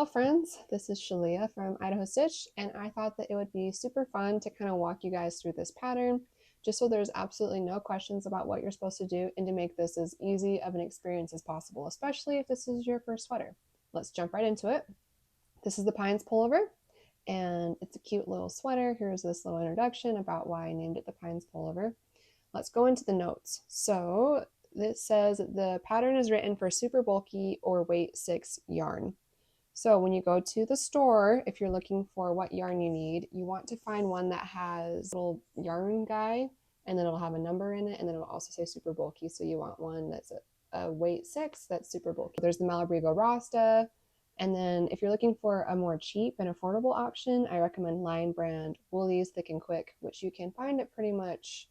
Hello friends, this is Shalia from Idaho Stitch, and I thought that it would be super fun to kind of walk you guys through this pattern just so there's absolutely no questions about what you're supposed to do and to make this as easy of an experience as possible, especially if this is your first sweater. Let's jump right into it. This is the Pines Pullover, and it's a cute little sweater. Here's this little introduction about why I named it the Pines Pullover. Let's go into the notes. So it says the pattern is written for super bulky or weight 6 yarn. So when you go to the store, if you're looking for what yarn you need, you want to find one that has a little yarn guide, and then it'll have a number in it, and then it'll also say super bulky. So you want one that's a weight 6 that's super bulky. There's the Malabrigo Rasta, and then if you're looking for a more cheap and affordable option, I recommend Lion Brand Woolies Thick and Quick, which you can find at pretty much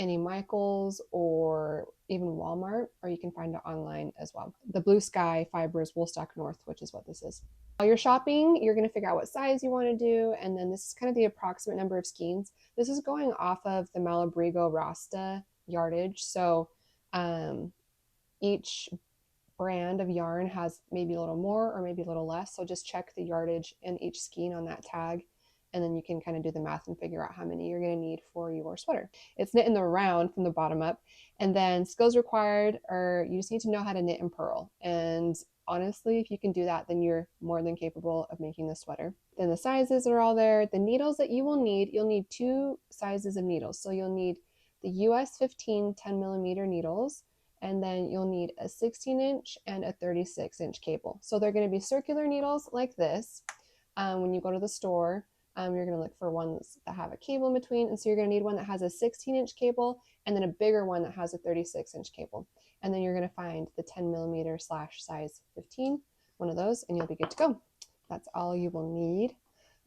any Michaels or even Walmart, or you can find it online as well. The Blue Sky Fibers Woolstock North, which is what this is. While you're shopping, you're going to figure out what size you want to do, and then this is kind of the approximate number of skeins. This is going off of the Malabrigo Rasta yardage, so each brand of yarn has maybe a little more or maybe a little less, so just check the yardage in each skein on that tag, and then you can kind of do the math and figure out how many you're going to need for your sweater. It's knit in the round from the bottom up, and then skills required are you just need to know how to knit and purl, and honestly, if you can do that, then you're more than capable of making the sweater. Then the sizes are all there. The needles that you will need, you'll need 2 sizes of needles. So you'll need the US 15 10mm needles, and then you'll need a 16-inch and a 36-inch cable. So they're going to be circular needles like this. When you go to the store, you're going to look for ones that have a cable in between, and so you're going to need one that has a 16-inch cable and then a bigger one that has a 36-inch cable, and then you're going to find the 10mm / size 15, one of those, and you'll be good to go. That's all you will need.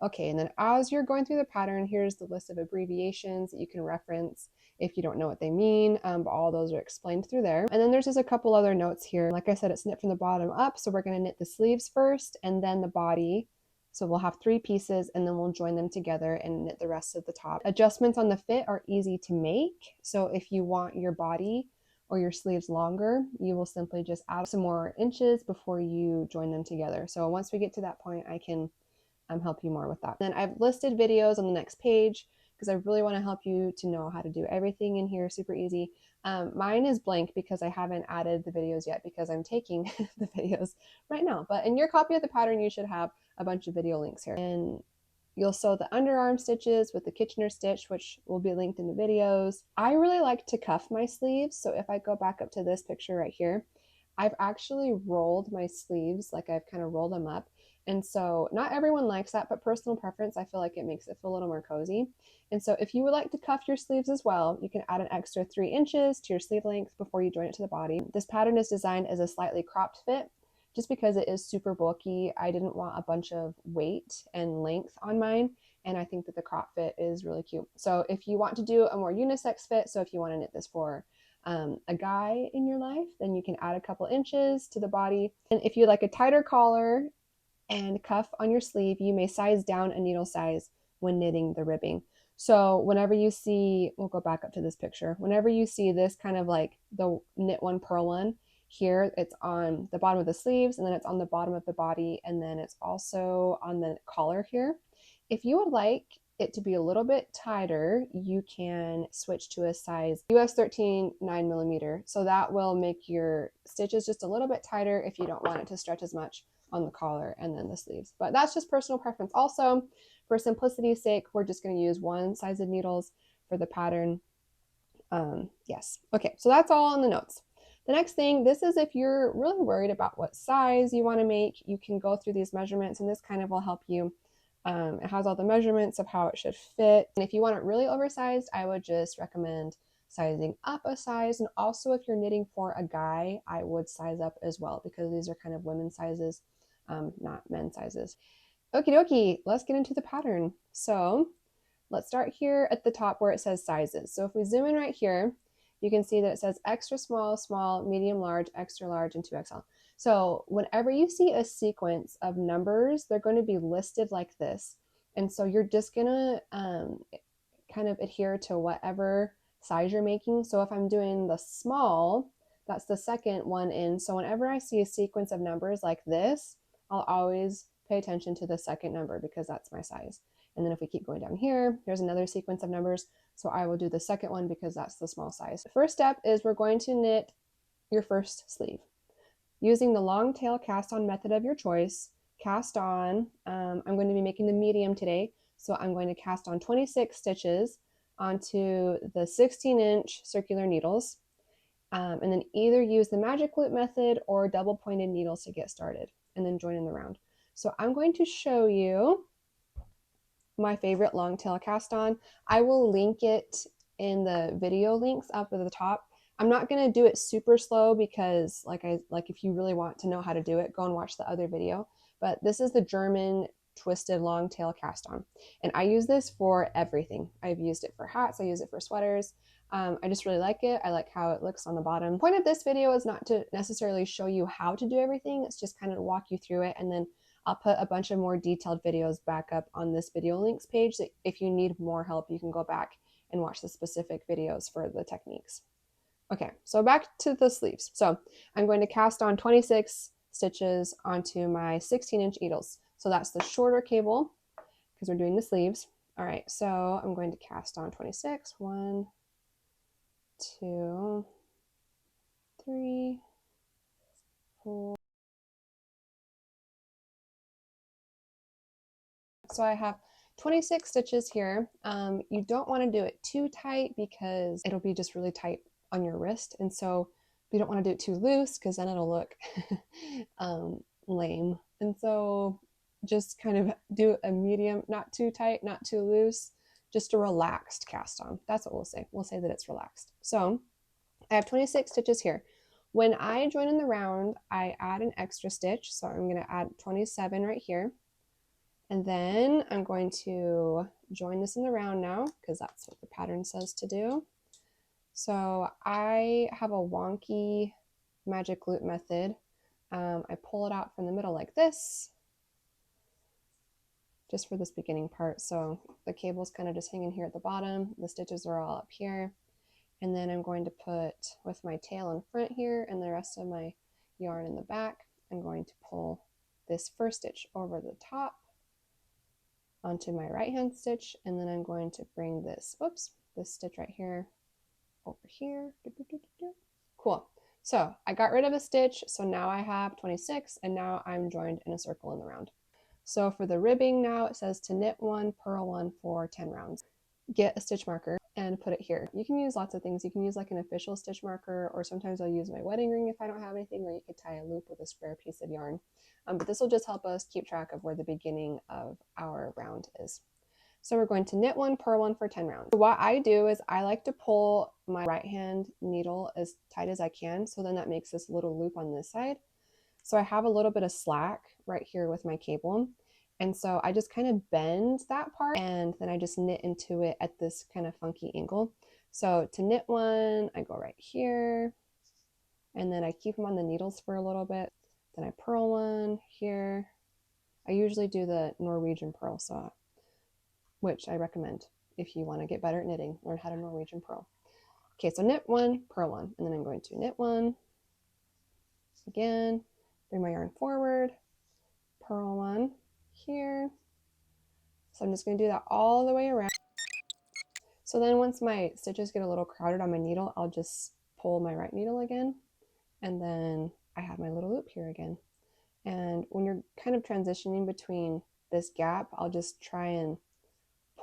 Okay, and then as you're going through the pattern, here's the list of abbreviations that you can reference if you don't know what they mean, but all those are explained through there. And then there's just a couple other notes here. Like I said, it's knit from the bottom up, so we're going to knit the sleeves first and then the body. So we'll have 3 pieces, and then we'll join them together and knit the rest of the top. Adjustments on the fit are easy to make. So if you want your body or your sleeves longer, you will simply just add some more inches before you join them together. So once we get to that point, I can help you more with that. Then I've listed videos on the next page because I really want to help you to know how to do everything in here super easy. Mine is blank because I haven't added the videos yet because I'm taking the videos right now. But in your copy of the pattern, you should have a bunch of video links here. And you'll sew the underarm stitches with the Kitchener stitch, which will be linked in the videos. I really like to cuff my sleeves. So if I go back up to this picture right here, I've actually rolled my sleeves, like I've kind of rolled them up. And so not everyone likes that, but personal preference, I feel like it makes it feel a little more cozy. And so if you would like to cuff your sleeves as well, you can add an extra 3 inches to your sleeve length before you join it to the body. This pattern is designed as a slightly cropped fit just because it is super bulky. I didn't want a bunch of weight and length on mine, and I think that the crop fit is really cute. So if you want to do a more unisex fit, so if you want to knit this for a guy in your life, then you can add a couple inches to the body. And if you like a tighter collar and cuff on your sleeve, you may size down a needle size when knitting the ribbing. So whenever you see, we'll go back up to this picture, whenever you see this kind of like the knit one, purl one, here it's on the bottom of the sleeves, and then it's on the bottom of the body, and then it's also on the collar here. If you would like it to be a little bit tighter, you can switch to a size US 13 9mm. So that will make your stitches just a little bit tighter if you don't want it to stretch as much on the collar and then the sleeves. But that's just personal preference. Also, for simplicity's sake, we're just going to use 1 size of needles for the pattern. Yes. Okay, so that's all in the notes. The next thing, this is if you're really worried about what size you want to make, you can go through these measurements, and this kind of will help you. It has all the measurements of how it should fit. And if you want it really oversized, I would just recommend sizing up a size. And also if you're knitting for a guy, I would size up as well because these are kind of women's sizes, not men's sizes. Okie dokie, let's get into the pattern. So let's start here at the top where it says sizes. So if we zoom in right here, you can see that it says extra small, small, medium large, extra large, and 2XL. So whenever you see a sequence of numbers, they're going to be listed like this. And so you're just going to kind of adhere to whatever size you're making. So if I'm doing the small, that's the second one in. So whenever I see a sequence of numbers like this, I'll always pay attention to the second number because that's my size. And then if we keep going down here, here's another sequence of numbers. So I will do the second one because that's the small size. The first step is we're going to knit your first sleeve. Using the long tail cast on method of your choice, cast on, I'm going to be making the medium today. So I'm going to cast on 26 stitches onto the 16-inch circular needles. And then either use the magic loop method or double pointed needles to get started, and then join in the round. So I'm going to show you my favorite long tail cast on. I will link it in the video links up at the top. I'm not going to do it super slow because like if you really want to know how to do it, go and watch the other video. But this is the German twisted long tail cast on. And I use this for everything. I've used it for hats. I use it for sweaters. I just really like it. I like how it looks on the bottom. The point of this video is not to necessarily show you how to do everything. It's just kind of walk you through it. And then I'll put a bunch of more detailed videos back up on this video links page. So if you need more help, you can go back and watch the specific videos for the techniques. Okay, so back to the sleeves. So I'm going to cast on 26 stitches onto my 16-inch needles. So that's the shorter cable because we're doing the sleeves. All right, so I'm going to cast on 26. 1, 2, 3, 4. So I have 26 stitches here. You don't want to do it too tight because it'll be just really tight on your wrist. And so you don't want to do it too loose because then it'll look lame. And so just kind of do a medium, not too tight, not too loose, just a relaxed cast on. That's what we'll say. We'll say that it's relaxed. So I have 26 stitches here. When I join in the round, I add an extra stitch. So I'm going to add 27 right here. And then I'm going to join this in the round now because that's what the pattern says to do. So I have a wonky magic loop method. I pull it out from the middle like this, just for this beginning part. So the cable's kind of just hanging here at the bottom. The stitches are all up here. And then I'm going to put, with my tail in front here and the rest of my yarn in the back, I'm going to pull this first stitch over the top onto my right hand stitch, and then I'm going to bring this, this stitch right here over here. Cool. So I got rid of a stitch, so now I have 26, and now I'm joined in a circle in the round. So for the ribbing now, it says to knit 1, purl 1 for 10 rounds. Get a stitch marker and put it here. You can use lots of things. You can use like an official stitch marker, or sometimes I'll use my wedding ring if I don't have anything, or you could tie a loop with a square piece of yarn. But this will just help us keep track of where the beginning of our round is. So we're going to knit 1, purl 1 for 10 rounds. So what I do is I like to pull my right hand needle as tight as I can, so then that makes this little loop on this side. So I have a little bit of slack right here with my cable. And so I just kind of bend that part, and then I just knit into it at this kind of funky angle. So to knit 1, I go right here, and then I keep them on the needles for a little bit. Then I purl 1 here. I usually do the Norwegian purl, so which I recommend if you want to get better at knitting, learn how to Norwegian purl. Okay, so knit 1, purl 1, and then I'm going to knit 1 again, bring my yarn forward, purl 1 here. So I'm just going to do that all the way around. So then once my stitches get a little crowded on my needle, I'll just pull my right needle again, and then I have my little loop here again. And when you're kind of transitioning between this gap, I'll just try and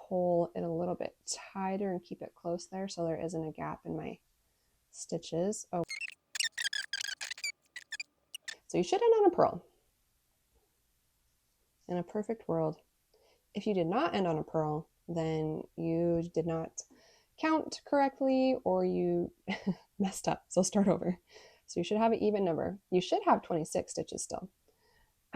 pull it a little bit tighter and keep it close there so there isn't a gap in my stitches. Oh, so you should end on a purl. In a perfect world, if you did not end on a purl, then you did not count correctly or you messed up. So start over. So you should have an even number. You should have 26 stitches still.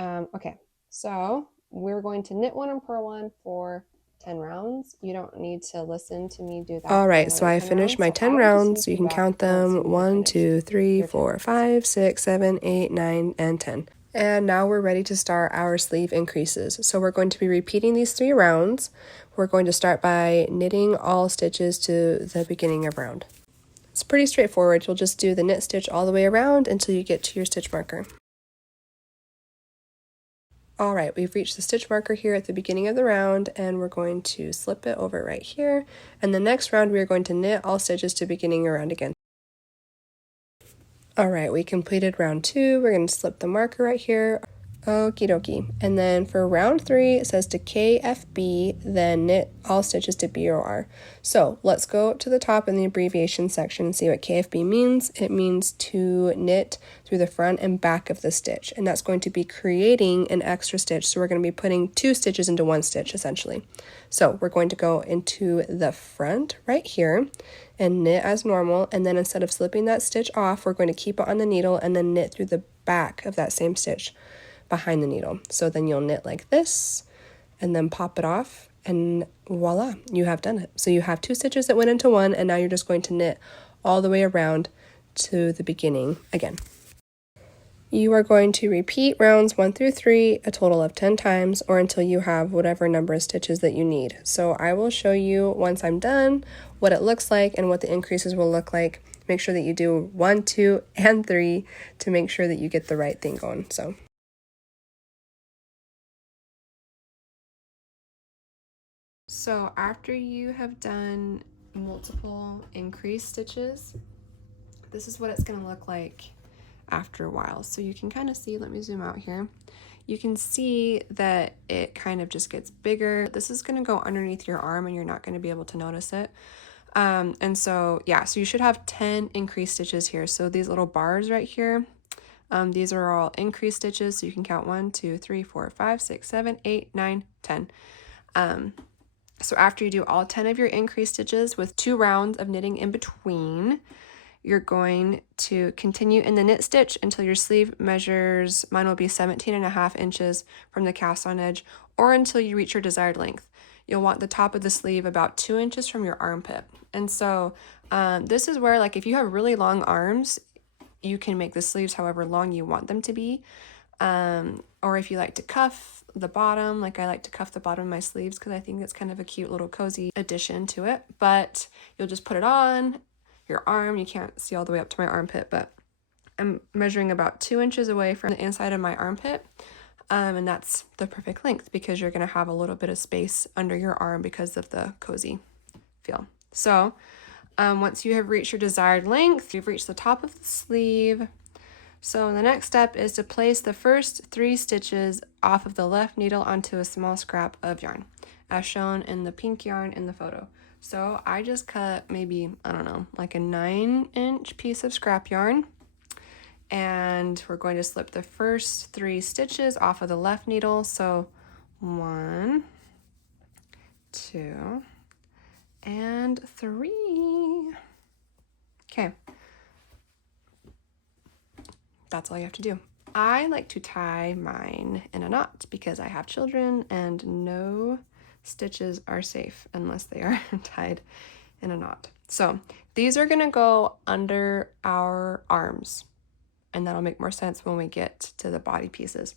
Okay, so we're going to knit 1 and purl 1 for 10 rounds. You don't need to listen to me do that. All right, so I finished my 10 rounds. You can count them 1, 2, 3, 4, 5, 6, 7, 8, 9, and 10. And now we're ready to start our sleeve increases. So we're going to be repeating these 3 rounds. We're going to start by knitting all stitches to the beginning of round. It's pretty straightforward. You'll just do the knit stitch all the way around until you get to your stitch marker. All right, we've reached the stitch marker here at the beginning of the round, and we're going to slip it over right here. And the next round, we are going to knit all stitches to beginning around again. All right, we completed round 2. We're going to slip the marker right here. Okie dokie. And then for round 3, it says to KFB, then knit all stitches to BOR. So let's go to the top in the abbreviation section and see what KFB means. It means to knit through the front and back of the stitch, and that's going to be creating an extra stitch. So we're going to be putting 2 stitches into 1 stitch essentially. So we're going to go into the front right here and knit as normal, and then instead of slipping that stitch off, we're going to keep it on the needle and then knit through the back of that same stitch behind the needle. So then you'll knit like this and then pop it off, and voila, you have done it. So you have 2 stitches that went into 1, and now you're just going to knit all the way around to the beginning again. You are going to repeat rounds 1 through 3 a total of 10 times, or until you have whatever number of stitches that you need. So I will show you once I'm done what it looks like and what the increases will look like. Make sure that you do 1, 2, and 3 to make sure that you get the right thing going. So after you have done multiple increased stitches, this is what it's going to look like after a while. So you can kind of see, let me zoom out here. You can see that it kind of just gets bigger. This is going to go underneath your arm and you're not going to be able to notice it. And so, yeah, so you should have 10 increased stitches here. So these little bars right here, these are all increased stitches. So you can count 1, 2, 3, 4, 5, 6, 7, 8, 9, 10. So after you do all 10 of your increased stitches with 2 rounds of knitting in between, you're going to continue in the knit stitch until your sleeve measures, mine will be 17.5 inches from the cast on edge, or until you reach your desired length. You'll want the top of the sleeve about 2 inches from your armpit. And so this is where, like, if you have really long arms, you can make the sleeves however long you want them to be. Or if you like to cuff the bottom, like I like to cuff the bottom of my sleeves because I think it's kind of a cute little cozy addition to it. But you'll just put it on your arm. You can't see all the way up to my armpit, but I'm measuring about 2 inches away from the inside of my armpit. And that's the perfect length because you're going to have a little bit of space under your arm because of the cozy feel. So once you have reached your desired length, you've reached the top of the sleeve. So the next step is to place the first 3 stitches off of the left needle onto a small scrap of yarn, as shown in the pink yarn in the photo. So I just cut maybe, I don't know, like a 9-inch piece of scrap yarn, and we're going to slip the first 3 stitches off of the left needle. So 1, 2, and 3. Okay. That's all you have to do. I like to tie mine in a knot because I have children and no stitches are safe unless they are tied in a knot. So these are gonna go under our arms, and that'll make more sense when we get to the body pieces.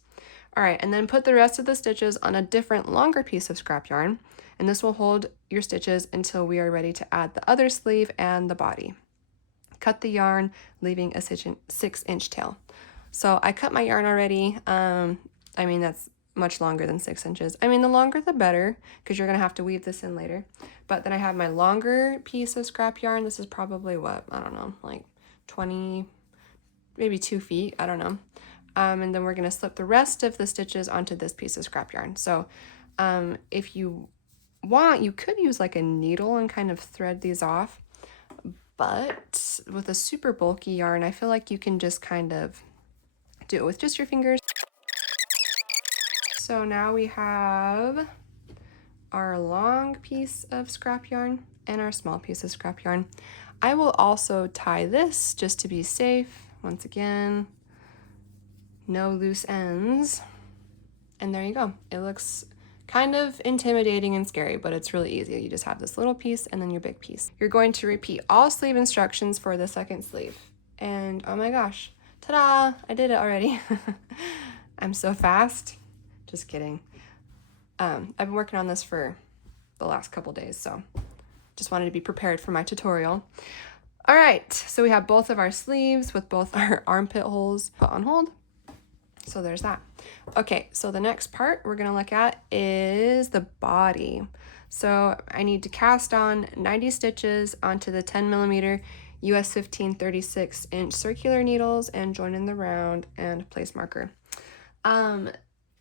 All right, and then put the rest of the stitches on a different longer piece of scrap yarn, and this will hold your stitches until we are ready to add the other sleeve and the body. Cut the yarn, leaving a 6-inch tail. So I cut my yarn already. I mean, that's much longer than 6 inches. I mean, the longer the better, because you're gonna have to weave this in later. But then I have my longer piece of scrap yarn. This is probably what, I don't know, like 20, maybe 2 feet, I don't know. And then we're gonna slip the rest of the stitches onto this piece of scrap yarn. So if you want, you could use like a needle and kind of thread these off. But with a super bulky yarn, I feel like you can just kind of do it with just your fingers. So now we have our long piece of scrap yarn and our small piece of scrap yarn. I will also tie this just to be safe. Once again, no loose ends. And there you go. It looks kind of intimidating and scary, but it's really easy. You just have this little piece and then your big piece. You're going to repeat all sleeve instructions for the second sleeve. And oh my gosh, ta-da, I did it already. I'm so fast. Just kidding. I've been working on this for the last couple days, so just wanted to be prepared for my tutorial. All right, so we have both of our sleeves with both our armpit holes put on hold. So there's that. Okay, so the next part we're gonna look at is the body. So I need to cast on 90 stitches onto the 10 millimeter US 15 36-inch circular needles and join in the round and place marker.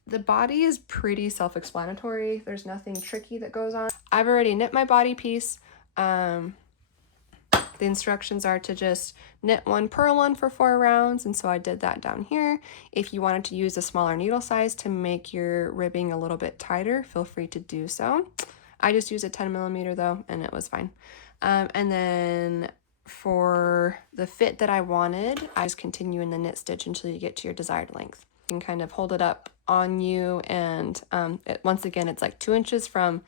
The body is pretty self-explanatory. There's nothing tricky that goes on. I've already knit my body piece. The instructions are to just knit one, purl one for 4 rounds, and so I did that down here. If you wanted to use a smaller needle size to make your ribbing a little bit tighter, feel free to do so. I just used a 10 millimeter though, and it was fine. And then for the fit that I wanted, I just continue in the knit stitch until you get to your desired length. You can kind of hold it up on you, and once again, it's like 2 inches from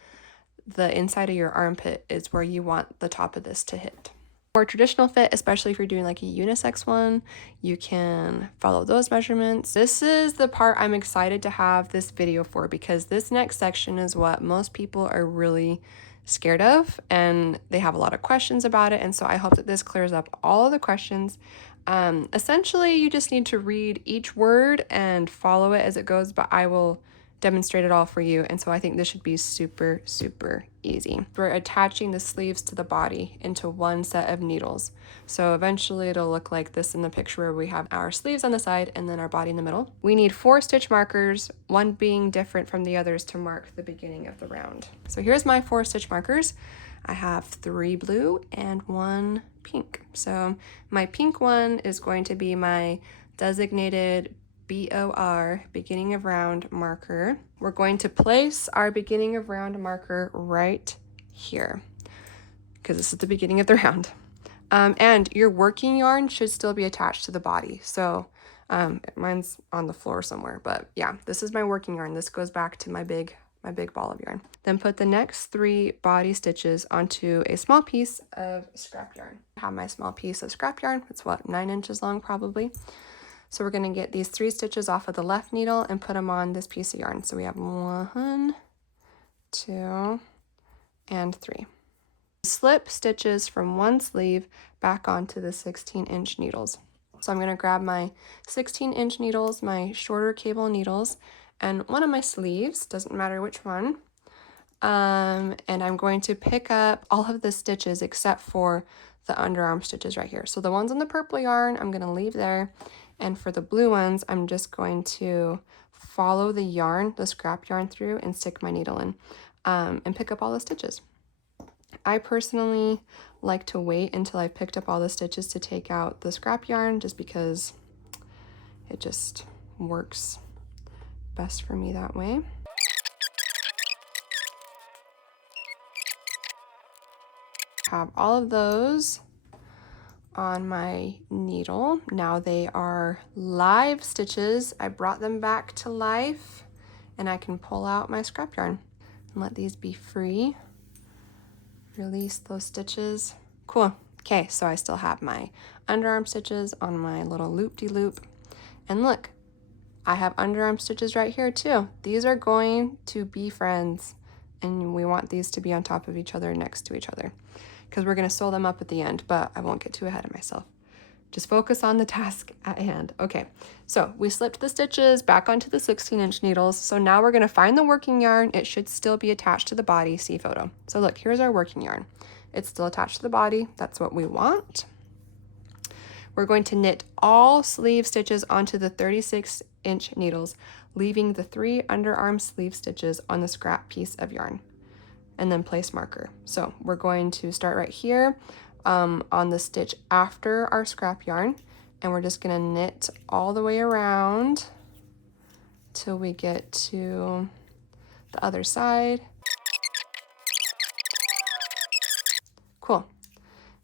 the inside of your armpit is where you want the top of this to hit. For traditional fit, especially if you're doing like a unisex one, you can follow those measurements. This is the part I'm excited to have this video for, because this next section is what most people are really scared of, and they have a lot of questions about it, and so I hope that this clears up all of the questions. Essentially, you just need to read each word and follow it as it goes, but I will demonstrate it all for you, and so I think this should be super, super easy. We're attaching the sleeves to the body into one set of needles. So eventually it'll look like this in the picture where we have our sleeves on the side and then our body in the middle. We need 4 stitch markers, one being different from the others to mark the beginning of the round. So here's my 4 stitch markers. I have 3 blue and 1 pink. So my pink one is going to be my designated BOR, beginning of round marker. We're going to place our beginning of round marker right here, because this is the beginning of the round. And your working yarn should still be attached to the body. So mine's on the floor somewhere, but yeah, this is my working yarn. This goes back to my big ball of yarn. Then put the next 3 body stitches onto a small piece of scrap yarn. I have my small piece of scrap yarn. It's what, 9 inches long probably. So we're going to get these 3 stitches off of the left needle and put them on this piece of yarn. So we have 1, 2, and 3. Slip stitches from one sleeve back onto the 16-inch needles. So I'm going to grab my 16-inch needles, my shorter cable needles, and one of my sleeves, doesn't matter which one. And I'm going to pick up all of the stitches except for the underarm stitches right here. So the ones on the purple yarn, I'm going to leave there. And for the blue ones, I'm just going to follow the yarn, the scrap yarn through, and stick my needle in and pick up all the stitches. I personally like to wait until I've picked up all the stitches to take out the scrap yarn, just because it just works best for me that way. Have all of those on my needle. Now they are live stitches. I brought them back to life, and I can pull out my scrap yarn and let these be free. Release those stitches. Cool. Okay, so I still have my underarm stitches on my little loop-de-loop. And look, I have underarm stitches right here too. These are going to be friends, and we want these to be on top of each other, next to each other, because we're going to sew them up at the end, but I won't get too ahead of myself. Just focus on the task at hand. Okay, so we slipped the stitches back onto the 16-inch needles. So now we're going to find the working yarn. It should still be attached to the body. See photo. So look, here's our working yarn. It's still attached to the body. That's what we want. We're going to knit all sleeve stitches onto the 36-inch needles, leaving the 3 underarm sleeve stitches on the scrap piece of yarn, and then place marker. So we're going to start right here on the stitch after our scrap yarn, and we're just going to knit all the way around till we get to the other side. Cool.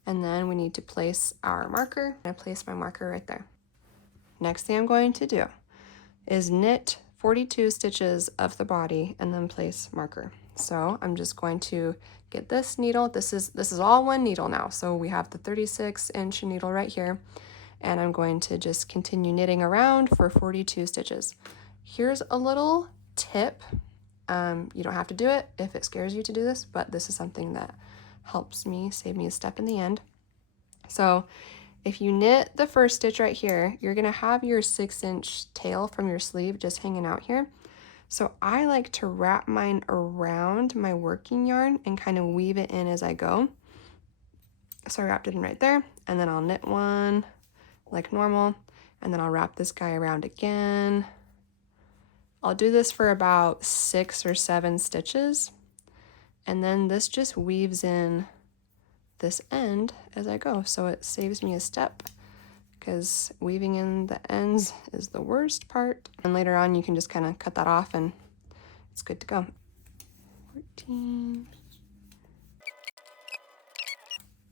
And then we need to place our marker. I'm going to place my marker right there. Next thing I'm going to do is knit 42 stitches of the body and then place marker. So I'm just going to get this needle. This is all one needle now. So we have the 36-inch needle right here, and I'm going to just continue knitting around for 42 stitches. Here's a little tip. You don't have to do it if it scares you to do this, but this is something that helps me, save me a step in the end. So If you knit the first stitch right here, you're gonna have your 6-inch tail from your sleeve just hanging out here. So I like to wrap mine around my working yarn and kind of weave it in as I go. So I wrapped it in right there, and then I'll knit one like normal, and then I'll wrap this guy around again. I'll do this for about 6 or 7 stitches, and then this just weaves in this end as I go, so it saves me a step, because weaving in the ends is the worst part. And later on you can just kind of cut that off and it's good to go. 14,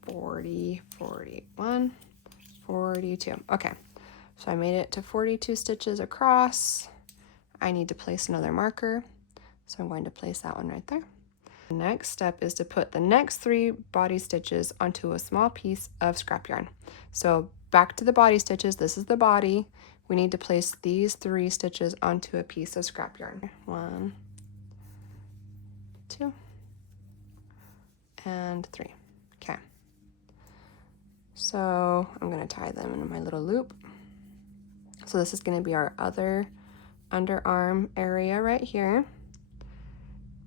40, 41, 42. Okay, so I made it to 42 stitches across. I need to place another marker, so I'm going to place that one right there. The next step is to put the next 3 body stitches onto a small piece of scrap yarn. So back to the body stitches, this is the body. We need to place these 3 stitches onto a piece of scrap yarn. 1, 2, and 3. Okay. So I'm going to tie them into my little loop. So this is going to be our other underarm area right here.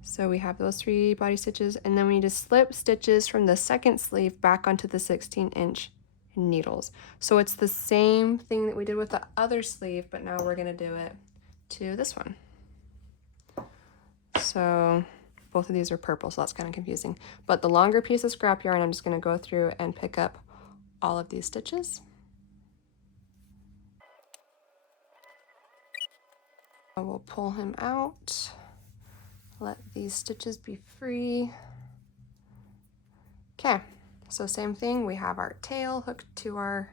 So we have those 3 body stitches, and then we need to slip stitches from the second sleeve back onto the 16-inch needles. So it's the same thing that we did with the other sleeve, but now we're going to do it to this one. So both of these are purple, so that's kind of confusing. But the longer piece of scrap yarn, I'm just going to go through and pick up all of these stitches. I will pull him out. Let these stitches be free. Okay, so same thing, we have our tail hooked to our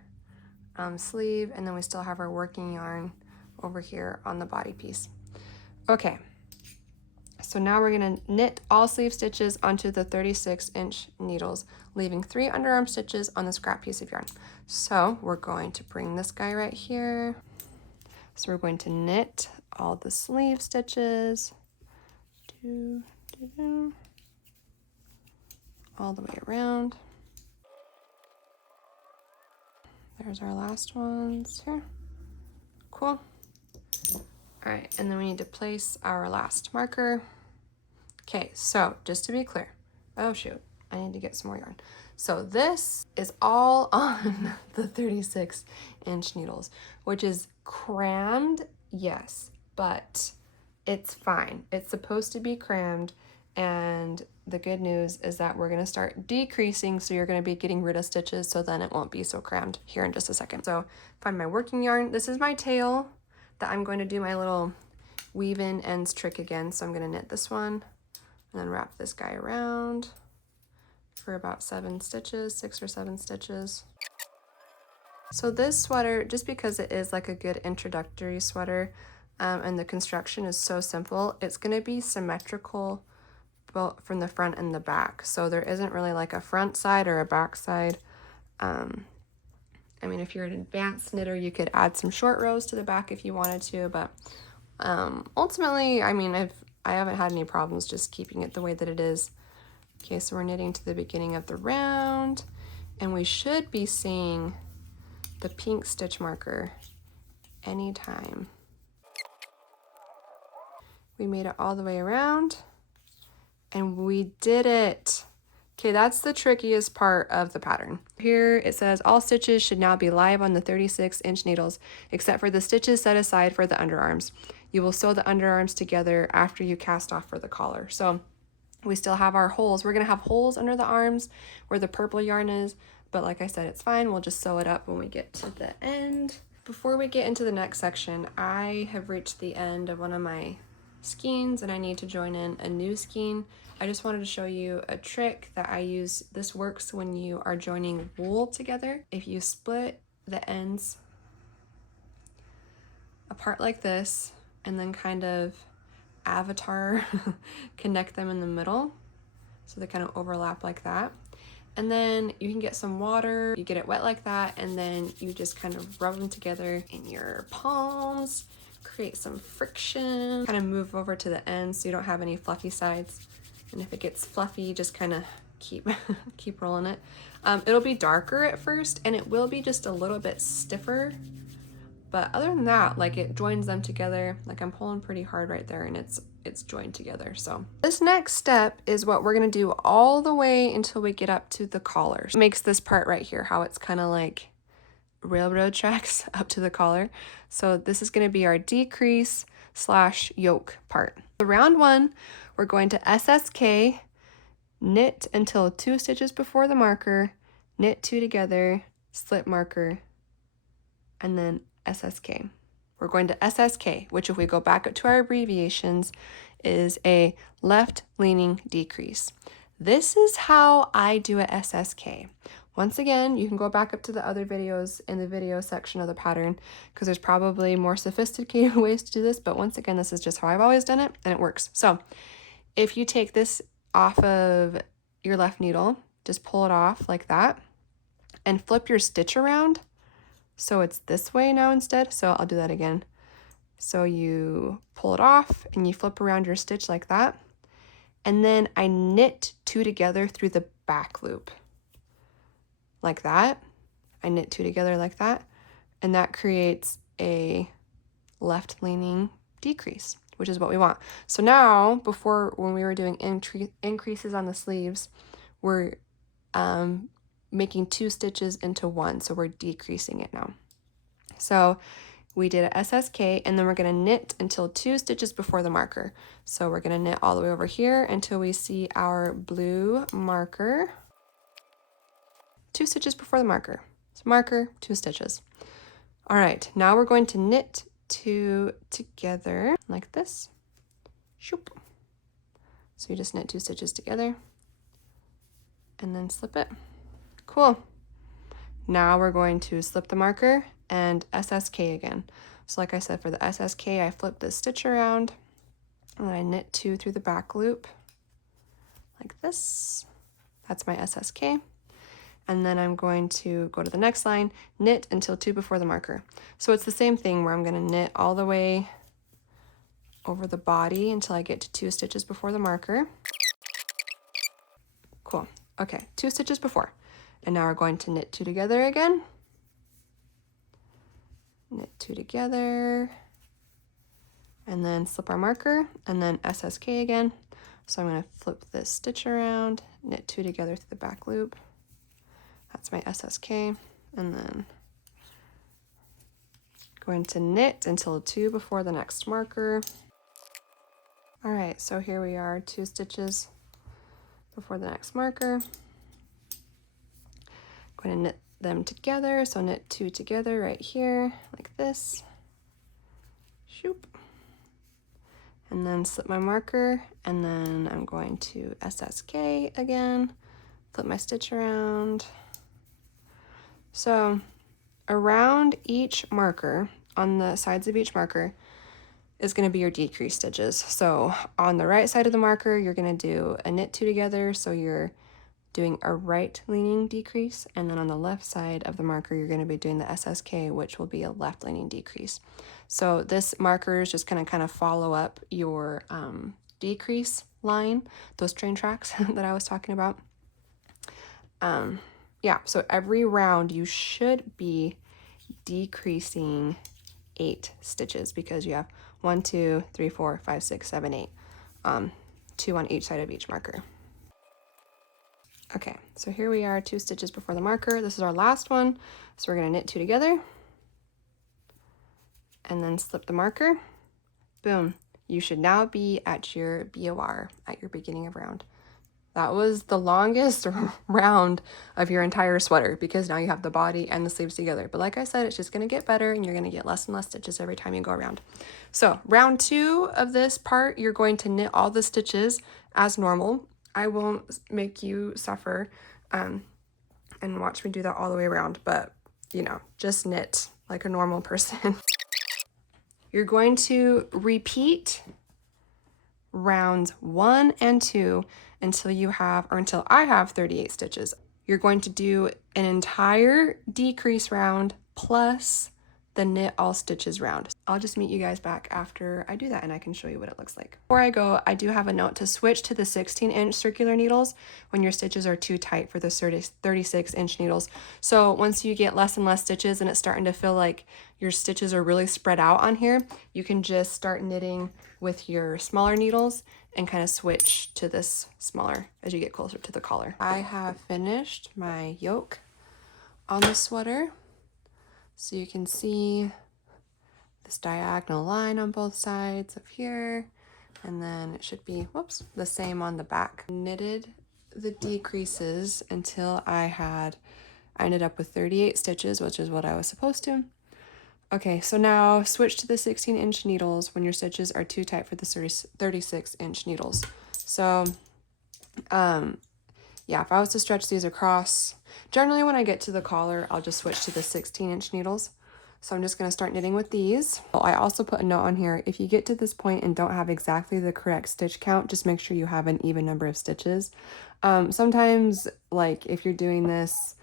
sleeve, and then we still have our working yarn over here on the body piece. Okay, so now we're gonna knit all sleeve stitches onto the 36-inch needles, leaving 3 underarm stitches on the scrap piece of yarn. So we're going to bring this guy right here. So we're going to knit all the sleeve stitches. All the way around. There's our last ones here. Cool. All right, and then we need to place our last marker. Okay, so just to be clear, oh shoot, I need to get some more yarn. So this is all on the 36-inch needles, which is crammed, yes, but it's fine. It's supposed to be crammed, and the good news is that we're gonna start decreasing, so you're gonna be getting rid of stitches, so then it won't be so crammed here in just a second. So find my working yarn. This is my tail that I'm going to do my little weave in ends trick again. So I'm gonna knit this one and then wrap this guy around for about 7 stitches, 6 or 7 stitches. So this sweater, just because it is like a good introductory sweater, and the construction is so simple, it's gonna be symmetrical both from the front and the back. So there isn't really like a front side or a back side. I mean, if you're an advanced knitter, you could add some short rows to the back if you wanted to, but ultimately, I mean, I haven't had any problems just keeping it the way that it is. Okay, so we're knitting to the beginning of the round, and we should be seeing the pink stitch marker anytime. We made it all the way around, and we did it. Okay, that's the trickiest part of the pattern. Here it says all stitches should now be live on the 36-inch needles, except for the stitches set aside for the underarms. You will sew the underarms together after you cast off for the collar. So we still have our holes. We're gonna have holes under the arms where the purple yarn is, but like I said, it's fine. We'll just sew it up when we get to the end. Before we get into the next section, I have reached the end of one of my skeins and I need to join in a new skein. I just wanted to show you a trick that I use. This works when you are joining wool together. If you split the ends apart like this and then kind of avatar connect them in the middle so they kind of overlap like that, and then you can get some water, you get it wet like that, and then you just kind of rub them together in your palms, create some friction, kind of move over to the end so you don't have any fluffy sides, and if it gets fluffy, just kind of keep rolling it. It'll be darker at first and it will be just a little bit stiffer. But other than that, like it joins them together. Like I'm pulling pretty hard right there and it's joined together. So this next step is what we're gonna do all the way until we get up to the collar. It makes this part right here, how it's kind of like railroad tracks up to the collar. So this is gonna be our decrease / yoke part. The round one, we're going to SSK, knit until 2 stitches before the marker, knit 2 together, slip marker, and then SSK. We're going to SSK, which if we go back up to our abbreviations is a left leaning decrease. This is how I do a SSK. Once again, you can go back up to the other videos in the video section of the pattern because there's probably more sophisticated ways to do this, but once again, this is just how I've always done it and it works. So if you take this off of your left needle, just pull it off like that and flip your stitch around. So it's this way now instead. So I'll do that again. So you pull it off and you flip around your stitch like that. And then I knit 2 together through the back loop. Like that. I knit 2 together like that. And that creates a left leaning decrease, which is what we want. So now, before when we were doing increases on the sleeves, we're making 2 stitches into 1, so we're decreasing it now. So we did a SSK and then we're going to knit until 2 stitches before the marker. So we're going to knit all the way over here until we see our blue marker. 2 stitches before the marker. So marker, 2 stitches. All right, now we're going to knit 2 together like this. Shoop. So you just knit 2 stitches together and then slip it. Cool. Now we're going to slip the marker and SSK again. So like I said, for the SSK, I flip this stitch around and I knit 2 through the back loop like this. That's my SSK. And then I'm going to go to the next line, knit until 2 before the marker. So it's the same thing where I'm going to knit all the way over the body until I get to 2 stitches before the marker. Cool. Okay, 2 stitches before. And now we're going to knit 2 together again. Knit 2 together. And then slip our marker and then SSK again. So I'm going to flip this stitch around, knit 2 together through the back loop. That's my SSK. And then going to knit until 2 before the next marker. All right, so here we are, 2 stitches before the next marker. Going to knit them together, so knit 2 together right here like this. Shoop. And then slip my marker, and then I'm going to SSK again, flip my stitch around. So around each marker, on the sides of each marker, is going to be your decrease stitches. So on the right side of the marker, you're going to do a knit 2 together, so you're doing a right leaning decrease, and then on the left side of the marker you're going to be doing the SSK, which will be a left leaning decrease. So this marker is just going to kind of follow up your decrease line, those train tracks that I was talking about. Yeah, so every round you should be decreasing 8 stitches because you have 1, 2, 3, 4, 5, 6, 7, 8, 2 on each side of each marker. Okay, so here we are, 2 stitches before the marker. This is our last one. So we're going to knit 2 together and then slip the marker. Boom. You should now be at your BOR at your beginning of round. That was the longest round of your entire sweater because now you have the body and the sleeves together. But like I said, it's just going to get better and you're going to get less and less stitches every time you go around. So round 2 of this part, you're going to knit all the stitches as normal. I won't make you suffer and watch me do that all the way around, but you know, just knit like a normal person. You're going to repeat rounds 1 and 2 until you have, or until I have 38 stitches. You're going to do an entire decrease round plus the knit all stitches round. I'll just meet you guys back after I do that and I can show you what it looks like. Before I go, I do have a note to switch to the 16-inch circular needles when your stitches are too tight for the 36-inch needles. So once you get less and less stitches and it's starting to feel like your stitches are really spread out on here, you can just start knitting with your smaller needles and kind of switch to this smaller as you get closer to the collar. I have finished my yoke on the sweater. So you can see this diagonal line on both sides of here, and then it should be, whoops, the same on the back. Knitted the decreases until I ended up with 38 stitches, which is what I was supposed to. Okay, so now switch to the 16-inch needles when your stitches are too tight for the 36-inch needles. So, yeah, if I was to stretch these across, generally when I get to the collar, I'll just switch to the 16-inch needles. So I'm just going to start knitting with these. I also put a note on here, if you get to this point and don't have exactly the correct stitch count, just make sure you have an even number of stitches. Sometimes, like if you're doing this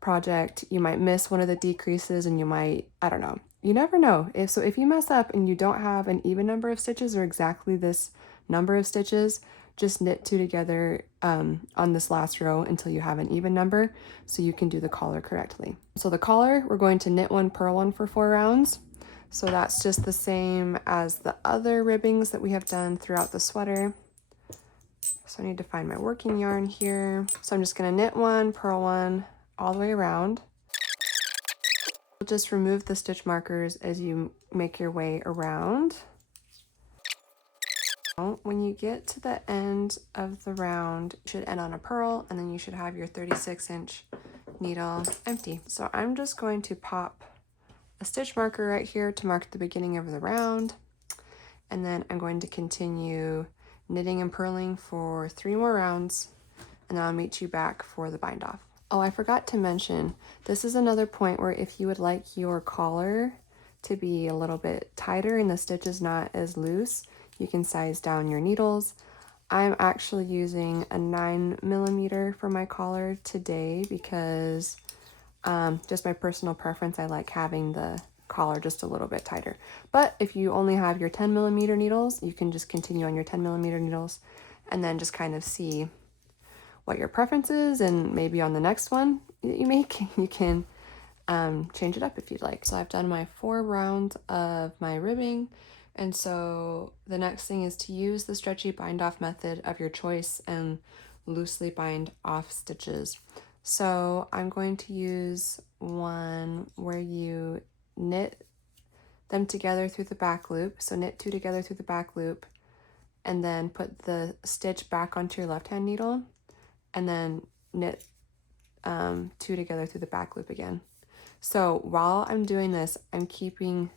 project, you might miss one of the decreases and you might, I don't know, you never know. If you mess up and you don't have an even number of stitches or exactly this number of stitches, just knit two together on this last row until you have an even number so you can do the collar correctly. So the collar, we're going to knit one, purl one for 4 rounds. So that's just the same as the other ribbings that we have done throughout the sweater. So I need to find my working yarn here. So I'm just going to knit one, purl one all the way around. Just remove the stitch markers as you make your way around. When you get to the end of the round, you should end on a purl, and then you should have your 36-inch needle empty. So I'm just going to pop a stitch marker right here to mark the beginning of the round, and then I'm going to continue knitting and purling for 3 more rounds, and then I'll meet you back for the bind off. Oh, I forgot to mention, this is another point where if you would like your collar to be a little bit tighter and the stitch is not as loose, you can size down your needles. I'm actually using a 9mm for my collar today because just my personal preference, I like having the collar just a little bit tighter. But if you only have your 10mm needles, you can just continue on your 10mm needles and then just kind of see what your preference is, and maybe on the next one that you make, you can change it up if you'd like. So I've done my 4 rounds of my ribbing, and so the next thing is to use the stretchy bind off method of your choice and loosely bind off stitches. So I'm going to use one where you knit them together through the back loop. So knit 2 together through the back loop, and then put the stitch back onto your left hand needle, and then knit 2 together through the back loop again. So while I'm doing this, I'm keeping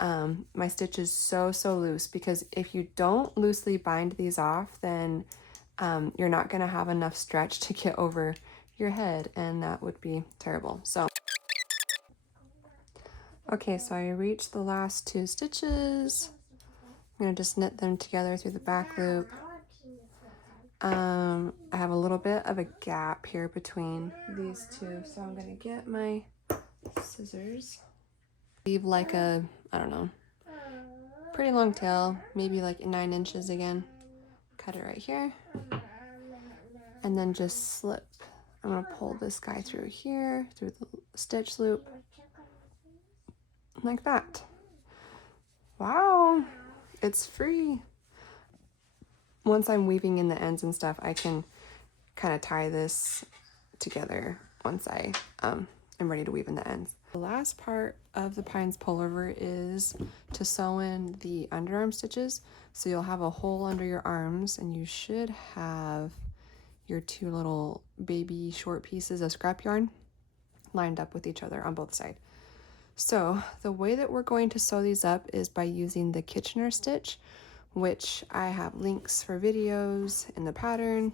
my stitches so loose, because if you don't loosely bind these off, then you're not going to have enough stretch to get over your head, and that would be terrible. So okay, so I reached the last 2 stitches. I'm going to just knit them together through the back loop. I have a little bit of a gap here between these 2, so I'm going to get my scissors. Leave like a, I don't know, pretty long tail, maybe like 9 inches again. Cut it right here, and then just slip. I'm going to pull this guy through here, through the stitch loop, like that. Wow, it's free. Once I'm weaving in the ends and stuff, I can kind of tie this together once I am ready to weave in the ends. The last part of the Pines Pullover is to sew in the underarm stitches. So you'll have a hole under your arms, and you should have your 2 little baby short pieces of scrap yarn lined up with each other on both sides. So the way that we're going to sew these up is by using the Kitchener stitch, which I have links for videos in the pattern,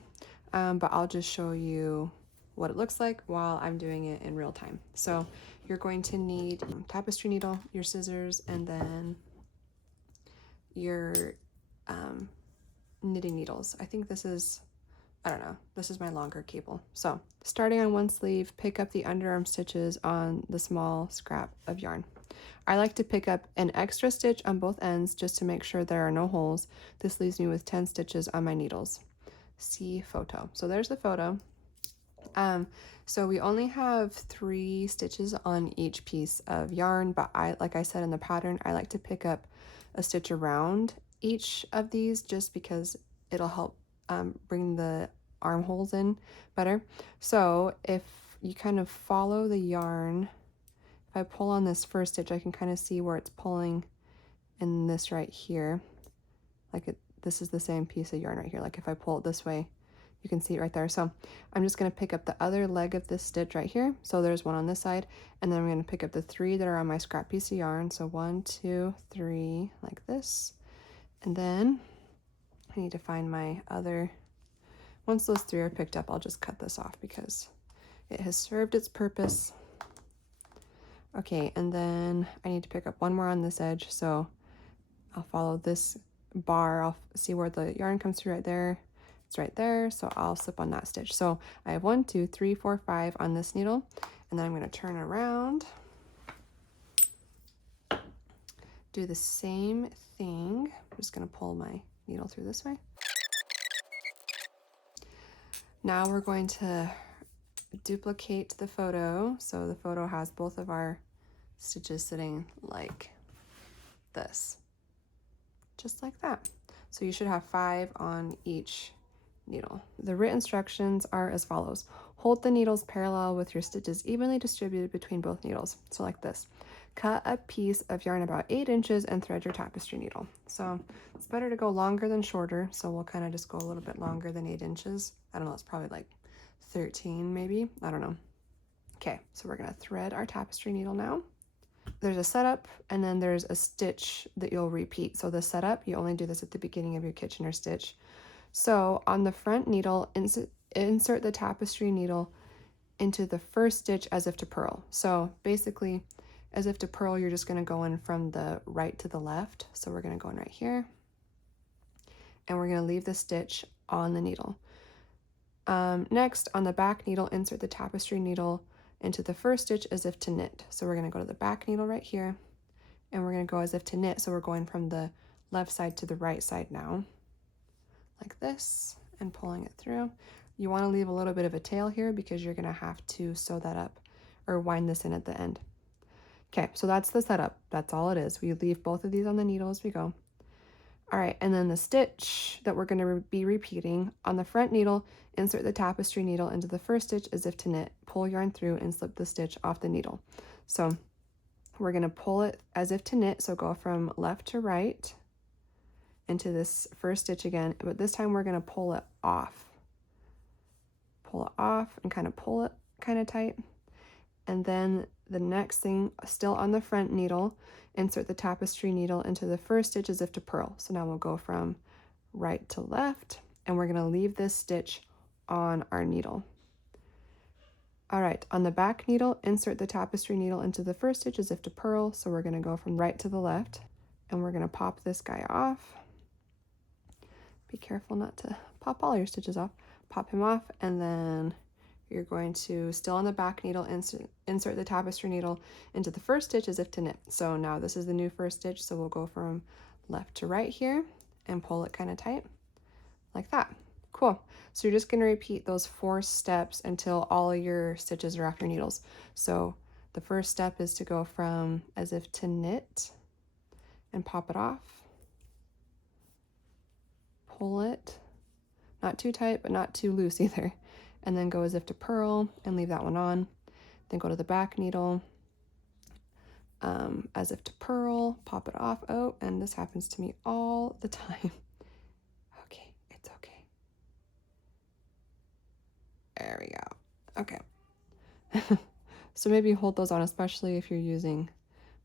but I'll just show you what it looks like while I'm doing it in real time. So you're going to need a tapestry needle, your scissors, and then your knitting needles. I think this is I don't know, this is my longer cable. So starting on one sleeve, pick up the underarm stitches on the small scrap of yarn. I like to pick up an extra stitch on both ends just to make sure there are no holes. This leaves me with 10 stitches on my needles. See photo. So there's the photo. So we only have 3 stitches on each piece of yarn, but like I said in the pattern, I like to pick up a stitch around each of these just because it'll help bring the armholes in better. So if you kind of follow the yarn, if I pull on this first stitch, I can kind of see where it's pulling in this right here. Like this is the same piece of yarn right here. Like if I pull it this way, you can see it right there. So I'm just going to pick up the other leg of this stitch right here. So there's one on this side, and then I'm going to pick up the 3 that are on my scrap piece of yarn. So 1, 2, 3, like this. And then I need to find my other, once those 3 are picked up, I'll just cut this off because it has served its purpose. Okay, and then I need to pick up one more on this edge. So I'll follow this bar. I'll see where the yarn comes through right there. It's right there, so I'll slip on that stitch. So I have 1, 2, 3, 4, 5 on this needle, and then I'm going to turn around, do the same thing. I'm just going to pull my needle through this way. Now we're going to duplicate the photo. So the photo has both of our stitches sitting like this, just like that. So you should have 5 on each needle. The written instructions are as follows. Hold the needles parallel with your stitches evenly distributed between both needles. So like this. Cut a piece of yarn about 8 inches and thread your tapestry needle. So it's better to go longer than shorter. So we'll kind of just go a little bit longer than 8 inches. I don't know, it's probably like 13 maybe. I don't know. Okay, so we're gonna thread our tapestry needle now. There's a setup and then there's a stitch that you'll repeat. So the setup, you only do this at the beginning of your Kitchener stitch. So on the front needle, insert the tapestry needle into the first stitch as if to purl. So basically, as if to purl, you're just going to go in from the right to the left. So we're going to go in right here, and we're going to leave the stitch on the needle. Next, on the back needle, insert the tapestry needle into the first stitch as if to knit. So we're going to go to the back needle right here, and we're going to go as if to knit. So we're going from the left side to the right side now, like this, and pulling it through. You want to leave a little bit of a tail here because you're going to have to sew that up or wind this in at the end. Okay, so that's the setup. That's all it is. We leave both of these on the needle as we go. All right, and then the stitch that we're going to be repeating, on the front needle, insert the tapestry needle into the first stitch as if to knit. Pull yarn through and slip the stitch off the needle. So we're going to pull it as if to knit, so go from left to right into this first stitch again, but this time we're going to pull it off. Pull it off and kind of pull it kind of tight. And then the next thing, still on the front needle, insert the tapestry needle into the first stitch as if to purl. So now we'll go from right to left, and we're going to leave this stitch on our needle. All right, on the back needle, insert the tapestry needle into the first stitch as if to purl. So we're going to go from right to the left, and we're going to pop this guy off. Be careful not to pop all your stitches off. Pop him off, and then you're going to, still on the back needle, insert the tapestry needle into the first stitch as if to knit. So now this is the new first stitch, so we'll go from left to right here and pull it kind of tight, like that. Cool. So you're just going to repeat those 4 steps until all of your stitches are off your needles. So the first step is to go from as if to knit and pop it off. Pull it, not too tight, but not too loose either. And then go as if to purl and leave that one on. Then go to the back needle, as if to purl, pop it off. Oh, and this happens to me all the time. Okay, it's okay. There we go. Okay. So maybe hold those on, especially if you're using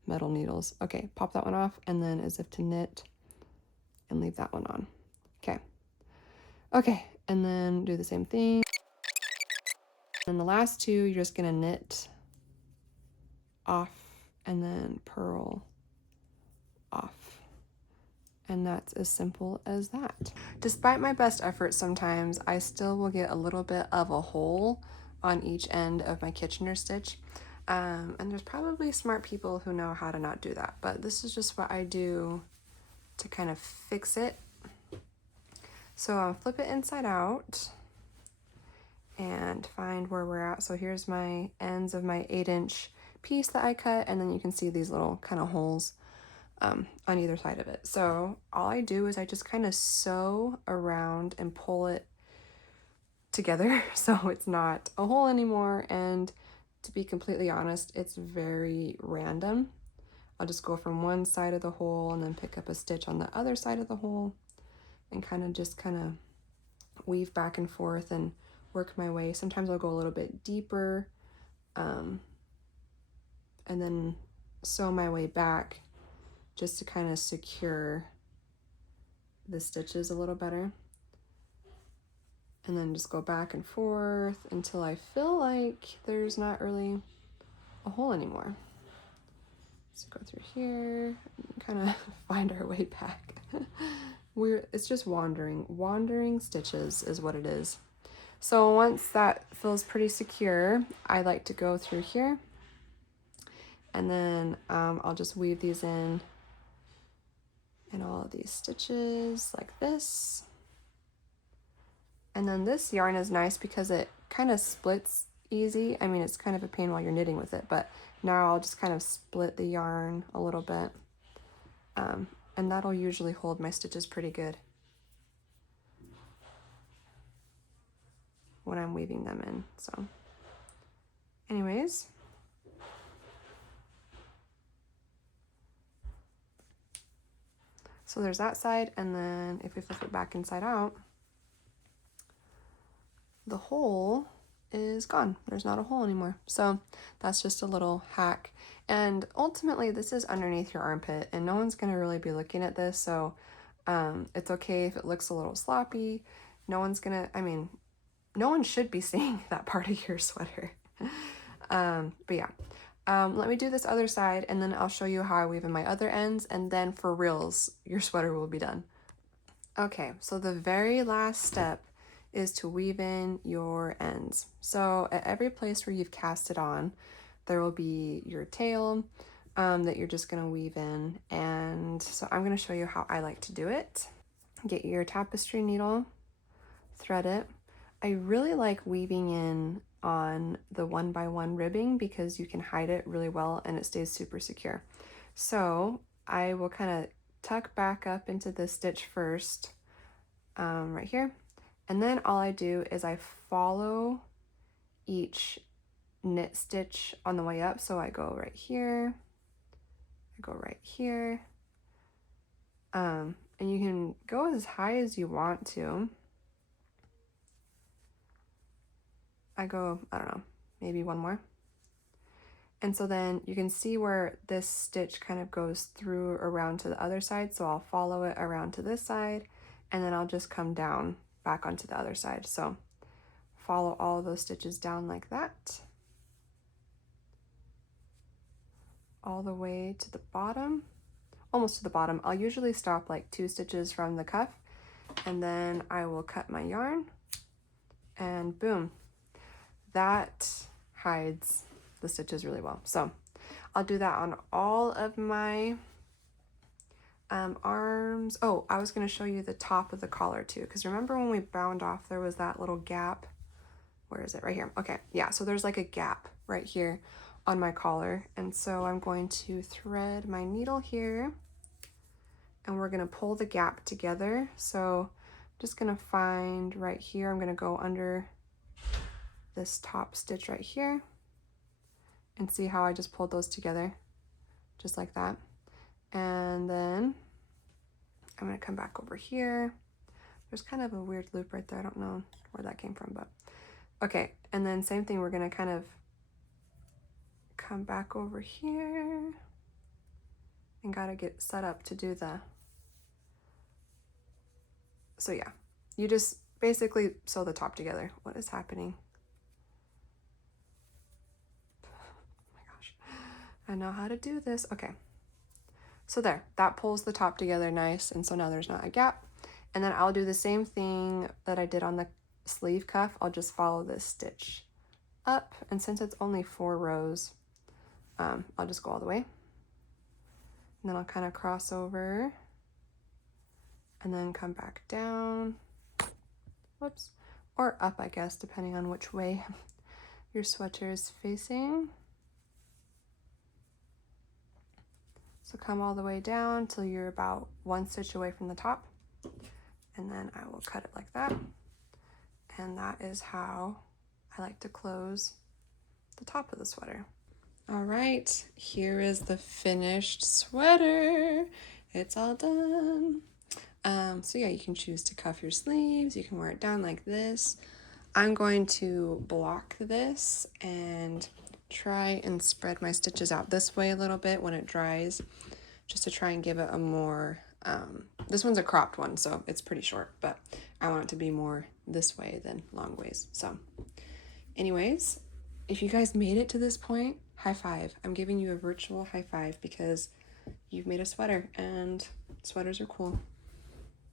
metal needles. Okay, pop that one off, and then as if to knit and leave that one on. Okay. Okay, and then do the same thing. And the last 2, you're just gonna knit off and then purl off And that's as simple as that. Despite my best efforts sometimes, I still will get a little bit of a hole on each end of my Kitchener stitch. And there's probably smart people who know how to not do that, but this is just what I do to kind of fix it. So I'll flip it inside out and find where we're at. So here's my ends of my 8-inch piece that I cut, and then you can see these little kind of holes on either side of it. So all I do is I just kind of sew around and pull it together so it's not a hole anymore. And to be completely honest, it's very random. I'll just go from one side of the hole and then pick up a stitch on the other side of the hole and kind of weave back and forth and work my way. Sometimes I'll go a little bit deeper and then sew my way back just to kind of secure the stitches a little better. And then just go back and forth until I feel like there's not really a hole anymore. So go through here and kind of find our way back. It's just wandering stitches is what it is. So once that feels pretty secure, I like to go through here and then I'll just weave these in all of these stitches like this. And then this yarn is nice because it kind of splits easy. I mean, it's kind of a pain while you're knitting with it, but now I'll just kind of split the yarn a little bit. And that'll usually hold my stitches pretty good when I'm weaving them in. So anyways, so there's that side. And then if we flip it back inside out, the hole is gone. There's not a hole anymore. So that's just a little hack. And ultimately this is underneath your armpit and no one's going to really be looking at this. So it's okay if it looks a little sloppy. No one should be seeing that part of your sweater. But yeah, let me do this other side and then I'll show you how I weave in my other ends, and then for reals, your sweater will be done. Okay, so the very last step is to weave in your ends. So at every place where you've cast it on, there will be your tail that you're just gonna weave in. And so I'm gonna show you how I like to do it. Get your tapestry needle, thread it. I really like weaving in on the 1x1 ribbing because you can hide it really well and it stays super secure. So I will kind of tuck back up into this stitch first, right here. And then all I do is I follow each knit stitch on the way up. So I go right here, I go right here. And you can go as high as you want to. I go, I don't know, maybe one more. And so then you can see where this stitch kind of goes through around to the other side. So I'll follow it around to this side and then I'll just come down back onto the other side. So follow all those stitches down like that, all the way to the bottom, almost to the bottom. I'll usually stop like 2 stitches from the cuff and then I will cut my yarn and boom, that hides the stitches really well. So I'll do that on all of my arms. Oh, I was going to show you the top of the collar too, because remember when we bound off there was that little gap. Where is it? Right here. Okay, yeah, so there's like a gap right here on my collar, and so I'm going to thread my needle here and we're going to pull the gap together. So I'm just going to find right here, I'm going to go under this top stitch right here and see how I just pulled those together just like that. And then I'm going to come back over here. There's kind of a weird loop right there. I don't know where that came from, but okay. And then same thing, we're going to kind of come back over here and got to get set up to do the, so yeah, you just basically sew the top together. What is happening? Oh my gosh, I know how to do this. Okay. So there, that pulls the top together nice, and so now there's not a gap. And then I'll do the same thing that I did on the sleeve cuff. I'll just follow this stitch up, and since it's only 4 rows, I'll just go all the way. And then I'll kind of cross over and then come back down. Whoops. Or up, I guess, depending on which way your sweater is facing. So come all the way down till you're about 1 stitch away from the top. And then I will cut it like that. And that is how I like to close the top of the sweater. All right, here is the finished sweater. It's all done. So yeah, you can choose to cuff your sleeves. You can wear it down like this. I'm going to block this and try and spread my stitches out this way a little bit when it dries, just to try and give it a more, this one's a cropped one, so it's pretty short, but I want it to be more this way than long ways. So anyways, if you guys made it to this point, high five. I'm giving you a virtual high five because you've made a sweater, and sweaters are cool.